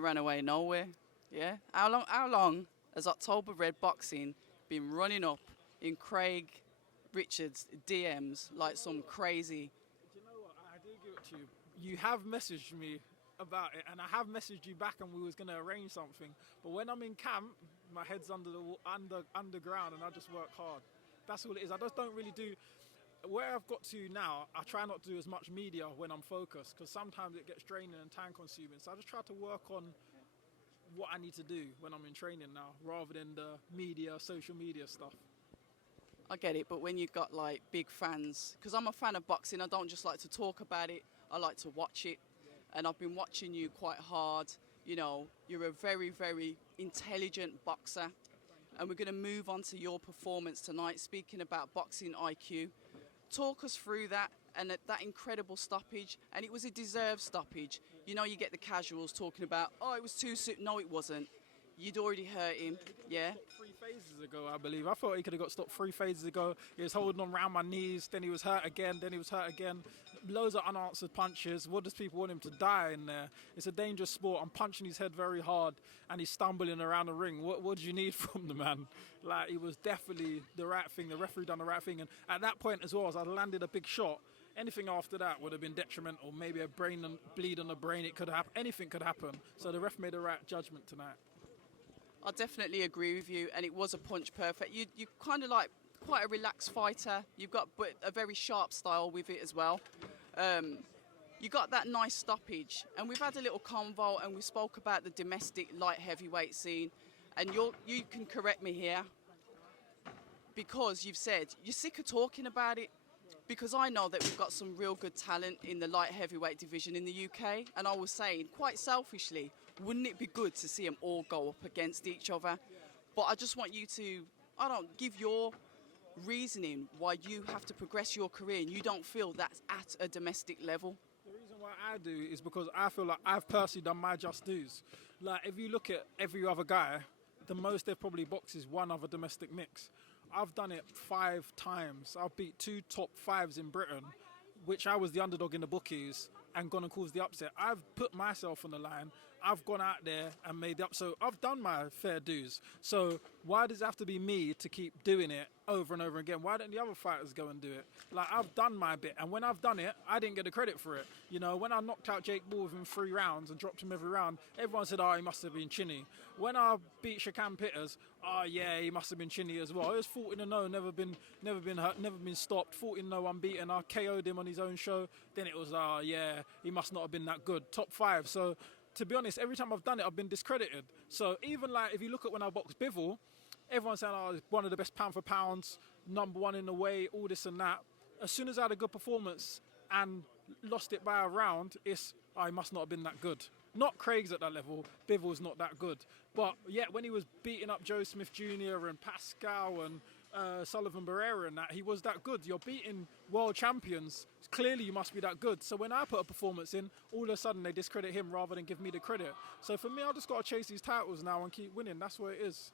ain't run away nowhere. Yeah. How long has October Red Boxing been running up in Craig Richards' DMs like some crazy? Do you know what? I do give it to you. You have messaged me about it, and I have messaged you back, and we was going to arrange something. But when I'm in camp, my head's underground, and I just work hard. That's all it is. I just don't really do. Where I've got to now, I try not to do as much media when I'm focused, because sometimes it gets draining and time consuming. So I just try to work on what I need to do when I'm in training now, rather than the media, social media stuff. I get it, but when you've got like big fans, because I'm a fan of boxing, I don't just like to talk about it, I like to watch it. And I've been watching you quite hard. You know, you're a very, very intelligent boxer. And we're going to move on to your performance tonight, speaking about boxing IQ. Talk us through that and that incredible stoppage. And it was a deserved stoppage. You know, you get the casuals talking about, oh, it was too soon. No, it wasn't. You'd already hurt him, yeah? 3 phases ago, I believe. I thought he could have got stopped 3 phases ago. He was holding on around my knees, then he was hurt again, Loads of unanswered punches. What does people want him to die in there? It's a dangerous sport. I'm punching his head very hard, and he's stumbling around the ring. What do you need from the man? Like, he was definitely the right thing. The referee done the right thing. And at that point as well, as I landed a big shot, anything after that would have been detrimental. Maybe a bleed on the brain. It could happen. Anything could happen. So the ref made the right judgment tonight. I definitely agree with you, and it was a punch perfect. You kind of like quite a relaxed fighter. You've got but a very sharp style with it as well. You got that nice stoppage, and we've had a little convo, and we spoke about the domestic light heavyweight scene, and you can correct me here, because you've said you're sick of talking about it. Because I know that we've got some real good talent in the light heavyweight division in the UK, and I was saying, quite selfishly, wouldn't it be good to see them all go up against each other? But I just want you to, give your reasoning why you have to progress your career and you don't feel that's at a domestic level. The reason why I do is because I feel like I've personally done my just dues. Like, if you look at every other guy, the most they've probably boxed is one other domestic mix. I've done it 5 times. I've beat 2 top 5s in Britain, which I was the underdog in the bookies, and gone and caused the upset. I've put myself on the line. I've gone out there and made the up. So I've done my fair dues. So why does it have to be me to keep doing it over and over again? Why don't the other fighters go and do it? Like, I've done my bit, and when I've done it, I didn't get the credit for it. You know, when I knocked out Jake Paul within 3 rounds and dropped him every round, everyone said, oh, he must have been chinny. When I beat Shakan Pitters, oh yeah, he must have been chinny as well. It was 14-0, never been hurt, never been stopped. 14-0 unbeaten. I KO'd him on his own show. Then it was, oh yeah, he must not have been that good. Top 5. So to be honest, every time I've done it, I've been discredited. So even like, if you look at when I boxed Bivol, everyone's saying, oh, he's one of the best pound for pounds, number 1 in the weight, all this and that. As soon as I had a good performance and lost it by a round, it's, oh, he must not have been that good. Not Craig's at that level, Bivol's not that good. But yet when he was beating up Joe Smith Jr. and Pascal and Sullivan Barrera and that, he was that good. You're beating world champions, clearly you must be that good. So when I put a performance in, all of a sudden they discredit him rather than give me the credit. So for me, I just got to chase these titles now and keep winning. That's what it is.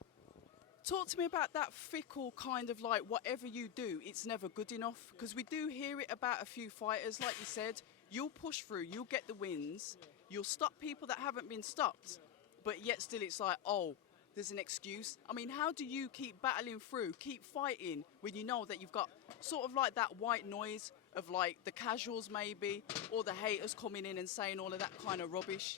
Talk to me about that fickle kind of like, whatever you do, it's never good enough. Because we do hear it about a few fighters, like you said, you'll push through, you'll get the wins, you'll stop people that haven't been stopped, but yet still it's like, oh, there's an excuse. I mean, how do you keep battling through, keep fighting, when you know that you've got sort of like that white noise of like the casuals maybe, or the haters coming in and saying all of that kind of rubbish?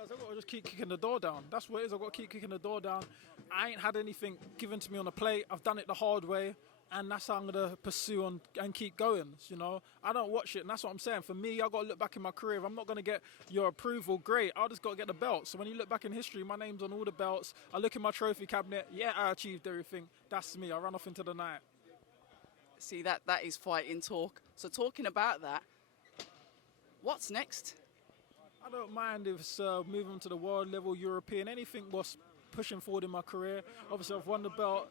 I've got to just keep kicking the door down. That's what it is. I've got to keep kicking the door down. I ain't had anything given to me on a plate. I've done it the hard way, and that's how I'm going to pursue and keep going. You know, I don't watch it, and that's what I'm saying. For me, I've got to look back in my career. If I'm not going to get your approval, great. I just got to get the belt. So when you look back in history, my name's on all the belts. I look in my trophy cabinet. Yeah, I achieved everything. That's me. I run off into the night. See, that is fighting talk. So talking about that, what's next? I don't mind if it's moving to the world level, European, anything was pushing forward in my career. Obviously, I've won the belt.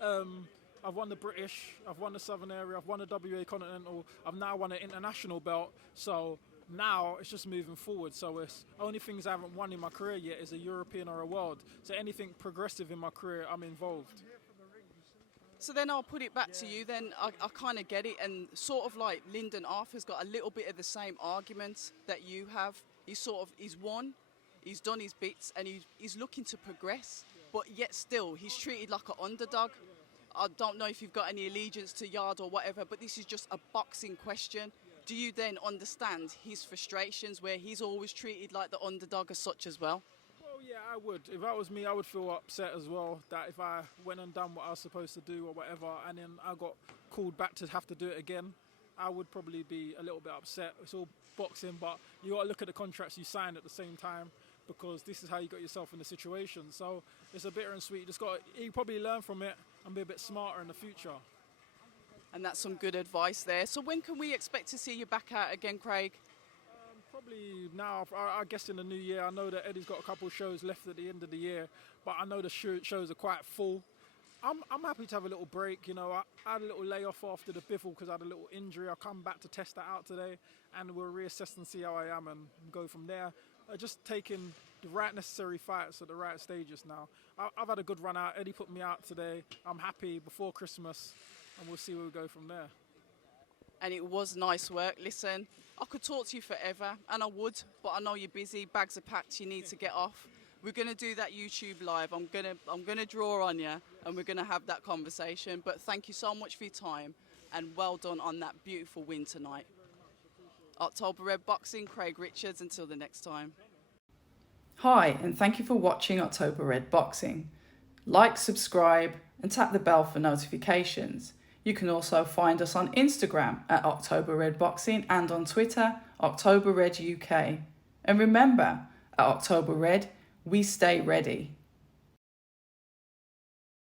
I've won the British. I've won the Southern Area. I've won the WA Continental. I've now won an international belt. So now it's just moving forward. So it's only things I haven't won in my career yet is a European or a world. So anything progressive in my career, I'm involved. So then I'll put it back to you then. I kind of get it, and sort of like Lyndon Arthur's got a little bit of the same argument that you have. He's won, He's done his bits and he's looking to progress, but yet still he's treated like an underdog. I don't know if you've got any allegiance to Yard or whatever, but this is just a boxing question. Do you then understand his frustrations where he's always treated like the underdog as such as well? Well, yeah, I would. If that was me, I would feel upset as well that if I went and done what I was supposed to do or whatever, and then I got called back to have to do it again, I would probably be a little bit upset. It's all boxing, but you got to look at the contracts you signed at the same time, because this is how you got yourself in the situation. So it's a bitter and sweet. You probably learn from it and be a bit smarter in the future. And that's some good advice there. So when can we expect to see you back out again, Craig? Probably now, I guess in the new year. I know that Eddie's got a couple of shows left at the end of the year, but I know the shows are quite full. I'm happy to have a little break. You know, I had a little layoff after the biffle because I had a little injury. I'll come back to test that out today, and we'll reassess and see how I am and go from there. Just taking the right necessary fights at the right stages now. I've had a good run out. Eddie put me out today. I'm happy before Christmas, and we'll see where we go from there. And it was nice work. Listen, I could talk to you forever, and I would, but I know you're busy. Bags are packed. You need to get off. We're going to do that YouTube live. I'm gonna draw on you, and we're going to have that conversation. But thank you so much for your time, and well done on that beautiful win tonight. October Red Boxing, Craig Richards. Until the next time. Hi, and thank you for watching October Red Boxing. Like, subscribe, and tap the bell for notifications. You can also find us on Instagram at October Red Boxing and on Twitter, October Red UK. And remember, at October Red, we stay ready.